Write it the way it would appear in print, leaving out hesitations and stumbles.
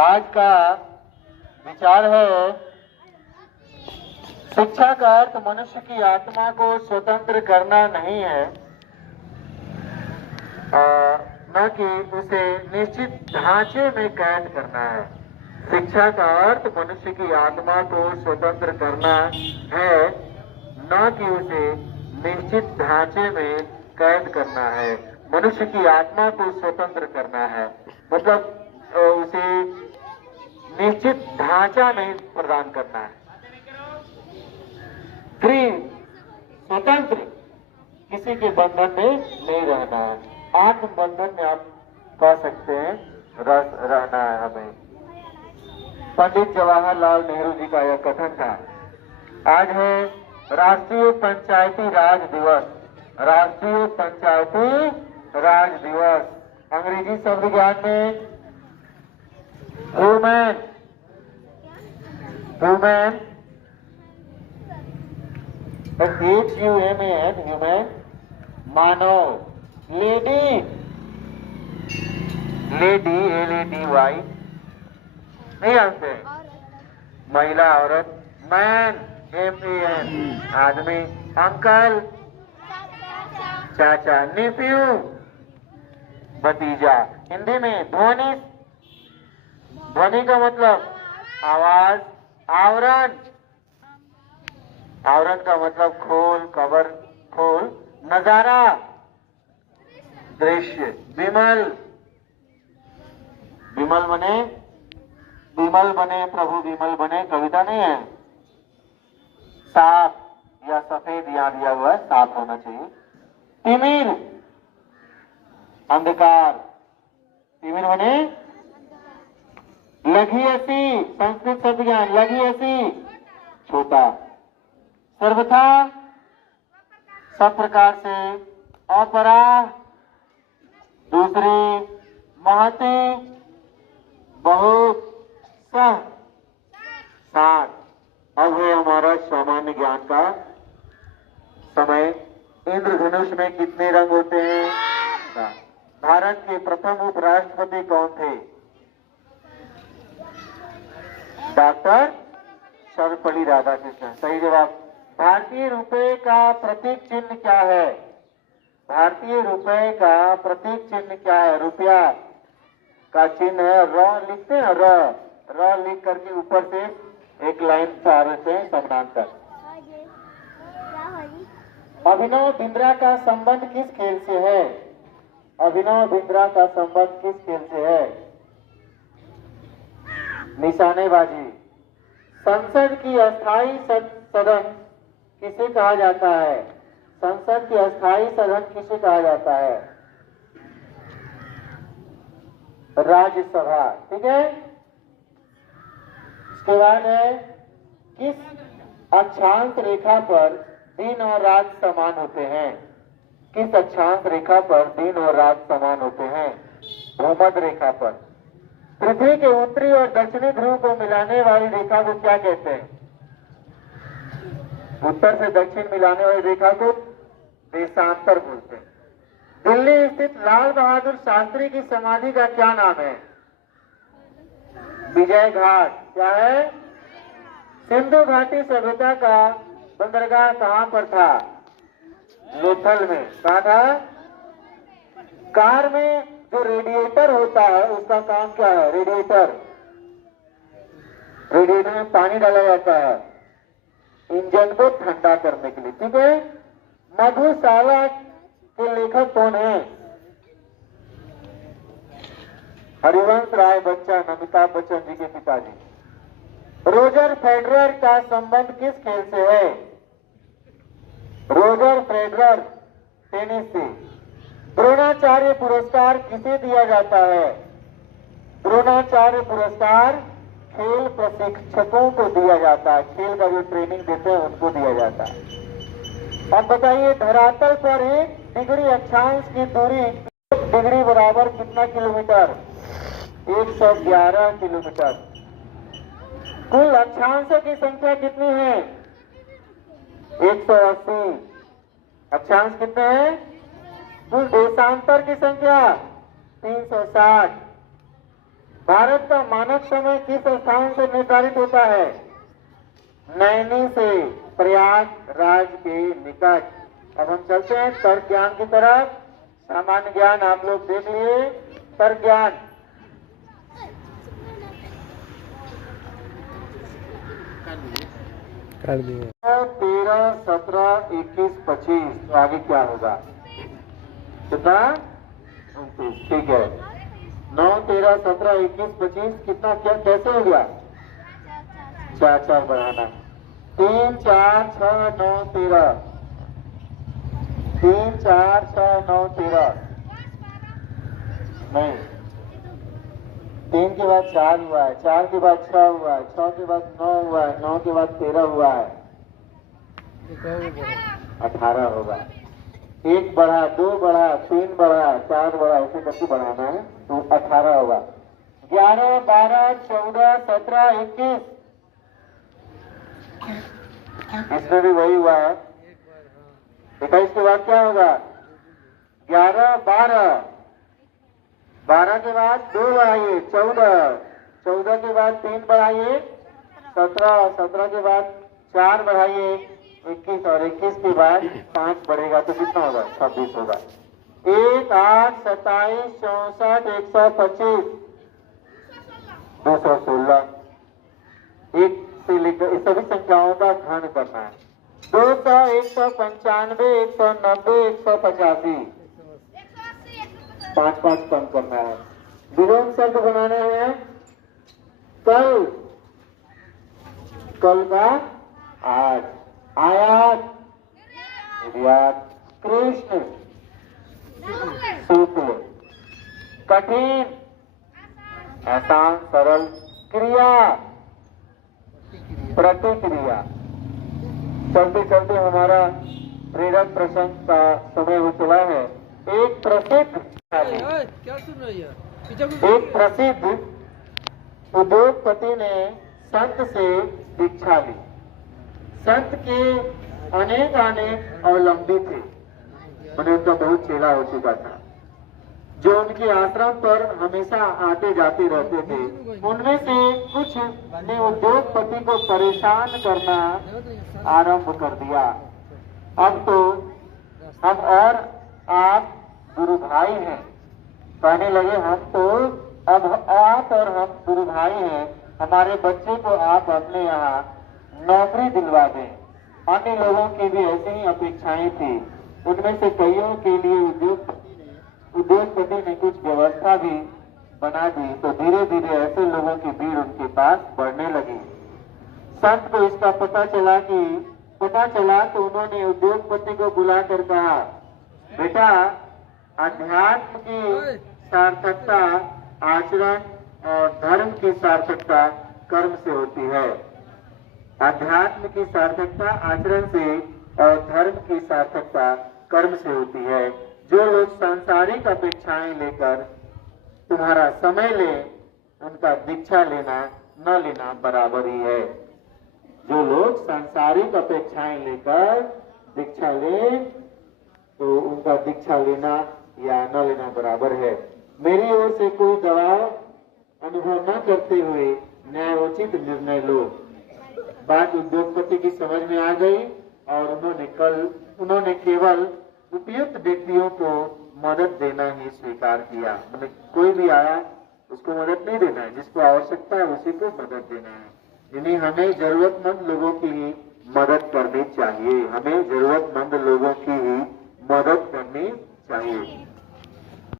आज का विचार है शिक्षा का अर्थ मनुष्य की आत्मा को स्वतंत्र करना नहीं है, न कि उसे निश्चित ढांचे में कैद करना है। शिक्षा का अर्थ मनुष्य की आत्मा को स्वतंत्र करना है, न कि उसे निश्चित ढांचे में कैद करना है। मनुष्य की आत्मा को स्वतंत्र करना है मतलब उसे निश्चित ढांचा नहीं प्रदान करना है। फ्री, स्वतंत्र, किसी के बंधन में नहीं रहना है। आत्म बंधन में आप कह सकते हैं रहना है हमें। पंडित जवाहरलाल नेहरू जी का यह कथन था। आज है राष्ट्रीय पंचायती राज दिवस। राष्ट्रीय पंचायती राज दिवस। अंग्रेजी शब्द ज्ञान में ह्यूमन, ह्यूमन, HUMAN, ह्यूमन, मानव, लेडी, लेडी, LADY, नहीं आते, महिला, औरत, मैन, MAN, आदमी, अंकल, चाचा, नेफ्यू, भतीजा। हिंदी में ध्वनि, ध्वनि का मतलब आवाज, आवरण, आवरण का मतलब खोल, कवर, खोल, नजारा, दृश्य, विमल, विमल बने, विमल बने प्रभु विमल बने, कविता नहीं है। साफ या सफेद यहाँ दिया हुआ है, साफ होना चाहिए। तिमिर, अंधकार, तिमिर बने लघियसी, संस्कृत शब्द ज्ञान, लघियसी, छोटा। सर्वथा, सब प्रकार से, अपरा, दूसरी, महती, बहुत, सह, सात। अब है हमारा सामान्य ज्ञान का समय। इंद्रधनुष में कितने रंग होते हैं? भारत के प्रथम उपराष्ट्रपति कौन थे? डॉक्टर सर्वपल्ली राधाकृष्णन। सही जवाब। भारतीय रुपए का प्रतीक चिन्ह क्या है? भारतीय रुपए का प्रतीक चिन्ह क्या है? रुपया का चिन्ह है र, लिखते हैं र लिख करके ऊपर से एक लाइन चाहते हैं समानांतर। अभिनव बिंद्रा का संबंध किस खेल से है? अभिनव बिंद्रा का संबंध किस खेल से है? निशानेबाजी। संसद की अस्थायी सदन किसे कहा जाता है? संसद की अस्थायी सदन किसे कहा जाता है? राज्यसभा। ठीक है। इसके बाद है किस अक्षांश रेखा पर दिन और रात समान होते हैं? किस अक्षांश रेखा पर दिन और रात समान होते हैं? भूमध्य रेखा पर। पृथ्वी के उत्तरी और दक्षिणी ध्रुव को मिलाने वाली रेखा को क्या कहते हैं? उत्तर से दक्षिण मिलाने वाली रेखा को देशांतर बोलते हैं। दिल्ली स्थित लाल बहादुर शास्त्री की समाधि का क्या नाम है? विजय घाट। क्या है? सिंधु घाटी सभ्यता का बंदरगाह कहां पर था? लोथल में। कहा था? कार में जो रेडिएटर होता है उसका काम क्या है? रेडिएटर, रेडिएटर में पानी डाला जाता है इंजन को ठंडा करने के लिए। ठीक है। मधुशाला के लेखक कौन है? हरिवंश राय बच्चन, अमिताभ बच्चन जी के पिताजी। रोजर फेडरर का संबंध किस खेल से है? रोजर फेडरर टेनिस से। द्रोणाचार्य पुरस्कार किसे दिया जाता है? द्रोणाचार्य पुरस्कार खेल प्रशिक्षकों को दिया जाता है। खेल का जो ट्रेनिंग देते हैं उनको दिया जाता है। अब बताइए, धरातल पर 1 डिग्री अक्षांश की दूरी 1 डिग्री बराबर कितना किलोमीटर? 111 किलोमीटर। कुल अक्षांशों की संख्या कितनी है? 180। अक्षांश कितने हैं? कुल देशांतर की संख्या 360। भारत का मानक समय किस स्थान से निर्धारित होता है? नैनी से, प्रयागराज के निकट। अब हम चलते हैं तर्क ज्ञान की तरफ। सामान्य ज्ञान आप लोग देख लिए, तर्क ज्ञान। कर दिए। 13, 17, 21, 25 तो आगे क्या होगा? कितना? 29। ठीक है। 9, 13, 17, 21, 25 कितना क्या कैसे हो गया? 4 4 बढ़ाना। 3, 4, 6, 9, 13। 3, 4, 6, 9, 13 नहीं। 3 के बाद 4 हुआ है, 4 के बाद 6 हुआ है, 6 के बाद 9 हुआ है, 9 के बाद 13 हुआ है, 18 होगा। 1 बढ़ा, 2 बढ़ा, 3 बढ़ा, 4 बढ़ा, ऐसे करके बढ़ाना है तो 18 होगा। 11, 12, 14, 17, 21 इसमें भी वही हुआ है। 21 के बाद क्या होगा? 11, 12, 12 के बाद 2 बढ़ाइए 14, 14 के बाद 3 बढ़ाइए 17, 17 के बाद 4 बढ़ाइए 21 और 21 के बाद 5 बढ़ेगा तो कितना होगा? 26 होगा। 1, 8, 27, 64, 125, 216। 1 से लेकर इस सभी संख्याओं का घन करना है। 200, 195, 190, 185, 5 5 कम करना है। विलोम शब्द बनाना है। कल, कल का आज, आयात, निर्यात, कृष्ण, शुक्ल, कठिन, आसान, सरल, क्रिया, प्रतिक्रिया। चलते चलते हमारा प्रेरक प्रसंग का समय हो चला है। एक प्रसिद्ध क्या सुन रही है? एक प्रसिद्ध उद्योगपति ने संत से दीक्षा ली। संत के अनेक अवलंबी थे, मैंने उनका बहुत चेला हो चुका था, जो उनके आश्रम पर हमेशा आते जाते रहते थे। उनमें से कुछ ने उद्योगपति को परेशान करना आरंभ कर दिया। अब तो हम और आप गुरु भाई हैं, कहने लगे हम तो अब आप और हम गुरु भाई हैं, हमारे बच्चे को आप अपने यहाँ नौकरी दिलवा दें। अन्य लोगों की भी ऐसी ही अपेक्षाएं थी। उनमें से कईयों के लिए उद्योगपति ने कुछ व्यवस्था भी बना दी, तो धीरे धीरे ऐसे लोगों की भीड़ उनके पास बढ़ने लगी। संत को इसका पता चला तो उन्होंने उद्योगपति को बुलाकर कहा, बेटा, अध्यात्म की सार्थकता आचरण और धर्म की सार्थकता कर्म से होती है। अध्यात्म की सार्थकता आचरण से और धर्म की सार्थकता कर्म से होती है। जो लोग सांसारिक अपेक्षाएं लेकर तुम्हारा समय ले, उनका दीक्षा लेना न लेना बराबर ही है। जो लोग सांसारिक अपेक्षाएं लेकर दीक्षा ले तो उनका दीक्षा लेना या न लेना बराबर है। मेरी ओर से कोई दबाव अनुभव न करते हुए न्यायोचित निर्णय लो। बात उद्योगपति की समझ में आ गई और उन्होंने केवल उपयुक्त व्यक्तियों को मदद देना ही स्वीकार किया। मतलब कोई भी आया उसको मदद नहीं देना है, जिसको आवश्यकता है उसी को मदद देना है। यानी हमें जरूरतमंद लोगों की ही मदद करनी चाहिए, हमें जरूरतमंद लोगों की ही मदद करनी